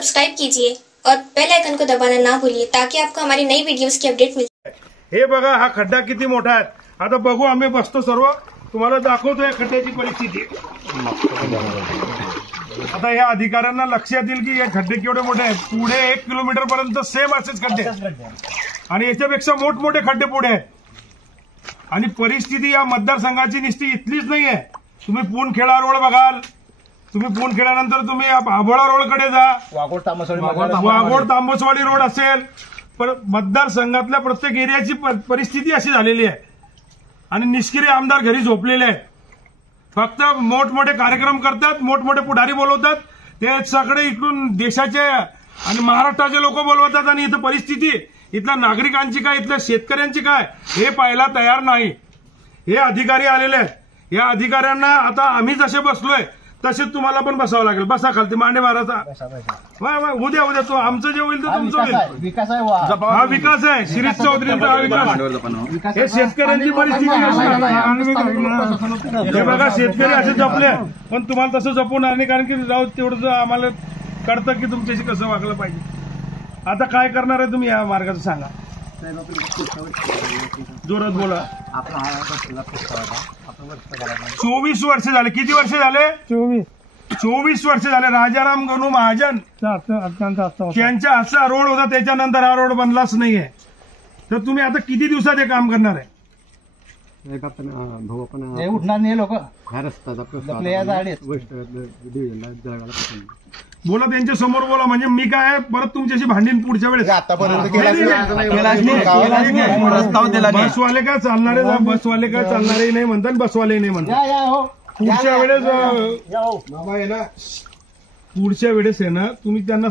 Subscribe कीजिए और bell icon को दबाना ना भूलिए ताकि आपको हमारी नई वीडियोस की अपडेट मिल जाए। हे बघा, हा खड्डा किती मोठा आहे। आता बघू, आम्ही बसतो सर्व, तुम्हाला दाखवतो या खड्ड्याची परिस्थिती। आता या अधिकाऱ्यांना लक्षात येईल की हे खड्डे केवढे मोठे आहेत। पुढे 1 किलोमीटर पर्यंत सेम असेच खड्डे आणि याच्यापेक्षा मोठमोठे खड्डे पुढे आहेत। आणि परिस्थिती या मतदारसंघाची निस्ती इथलीच नाहीये। तुम्ही पुणखेडा रोड बघाल, तुम्ही पुणखेड्यानंतर तुम्ही आभोळा रोडकडे जा, वाघोड तांबोसवाडी रोड असेल, पण मतदारसंघातल्या प्रत्येक एरियाची परिस्थिती अशी झालेली आहे। आणि निष्क्रिय आमदार घरी झोपलेले आहेत, फक्त मोठमोठे कार्यक्रम करतात, मोठमोठे पुढारी बोलवतात, ते सगळे इकडून देशाचे आणि महाराष्ट्राचे लोक बोलवतात आणि इथं परिस्थिती इथल्या नागरिकांची काय, इथल्या शेतकऱ्यांची काय हे पाहायला तयार नाही। हे अधिकारी आलेले आहेत। या अधिकाऱ्यांना आता आम्ही जसे बसलोय तसेच तुम्हाला पण बसावं लागेल। बसा खालती, मांडे मारायचा, उद्या तो आमचं जे होईल ते तुमचं होईल। विकास आहे, हा विकास आहे, शिरीष चौधरींचा हा विकास। हे शेतकऱ्यांची परिस्थिती हे बघा, शेतकरी असे जपले, पण तुम्हाला तसं जपून नाही, कारण की जाऊ तेवढं आम्हाला कळतं की तुमच्याशी कसं वागलं पाहिजे। आता काय करणार आहे तुम्ही या मार्गाचं सांगा, जोरात बोला। 24 वर्ष झाले, किती वर्ष झाले? 24 वर्ष झाले। राजाराम गणू महाजन त्यांच्या हातचा रोड होता, त्याच्यानंतर हा रोड बनलाच नाहीये। तर तुम्ही आता किती दिवसात हे काम करणार आहे? उठणार नाही लोक, बोला त्यांच्या समोर बोला, म्हणजे मी काय परत तुमच्याशी भांडीन पुढच्या वेळेस। बसवाले काय चालणारे, बसवाले काय चालणारे नाही म्हणतात, बसवाले नाही म्हणतात। पुढच्या वेळेस आहे ना, तुम्ही त्यांना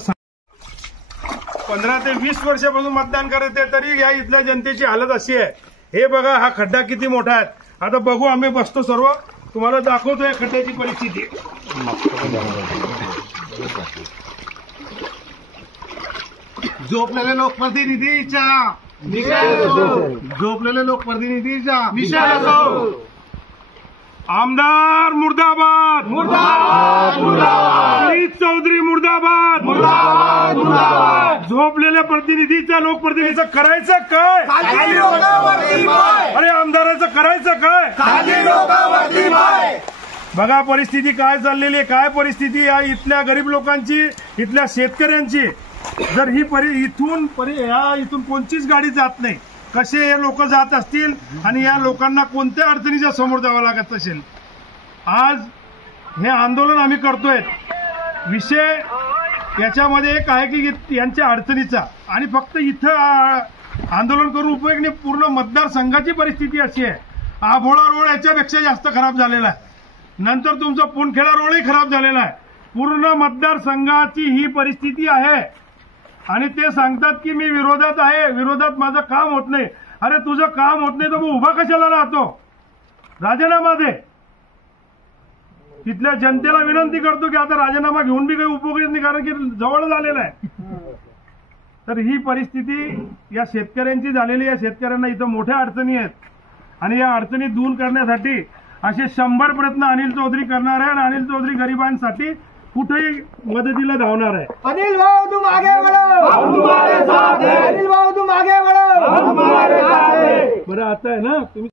15 ते 20 वर्षापासून मतदान करते, तरी या इथल्या जनतेची हालत अशी आहे। हे बघा, हा खड्डा किती मोठा आहे। आता बघू, आम्ही बसतो सर्व, तुम्हाला दाखवतो या खड्ड्याची परिस्थिती। झोपलेले लोकप्रतिनिधीच्या आमदार मुर्दाबाद, शिरीष चौधरी मुर्दाबाद, झोपलेल्या प्रतिनिधीच्या, लोकप्रतिनिधीचं करायचं काय? अरे आमदाराचं करायचं काय? बघा परिस्थिती काय चाललेली आहे, काय परिस्थिती या इथल्या गरीब लोकांची, इथल्या शेतकऱ्यांची। जर ही इथून कोणतीच गाडी जात नाही, कसे हे लोक जात असतील आणि या लोकांना कोणत्या अडचणीच्या समोर जावं लागत असेल। आज हे आंदोलन आम्ही करतोय, विषय याच्यामध्ये एक आहे की यांच्या अडचणीचा, आणि फक्त इथं आंदोलन करून उपयोग नाही। पूर्ण मतदारसंघाची परिस्थिती अशी आहे। आभोळा रोड याच्यापेक्षा जास्त खराब झालेला आहे, नंतर तुमचा पुणखेडा रोडही खराब झालेला आहे। पूर्ण मतदारसंघाची ही परिस्थिती आहे आणि ते सांगतात की मी विरोधात आहे, विरोधात माझं काम होत नाही। अरे तुझं काम होत नाही तर मग उभा कशाला राहतो? राजीनामा दे। तिथल्या जनतेला विनंती करतो की आता राजीनामा घेऊन बी काही उपयोग नाही, कारण की जवळ झालेला आहे। तर ही परिस्थिती या शेतकऱ्यांची झालेली आहे। शेतकऱ्यांना इथं मोठ्या अडचणी आहेत आणि या अडचणी दूर करण्यासाठी असे 100 प्रयत्न अनिल चौधरी करणार आहे आणि अनिल चौधरी गरिबांसाठी कुठेही मदतीला धावणार आहे। अनिल भाऊ तुम आगे बढ़ो, हम तुम्हारे साथ हैं। अनिल भाऊ तुम आगे बढ़ो, हम तुम्हारे साथ हैं। बरं, आता आहे ना तुम्ही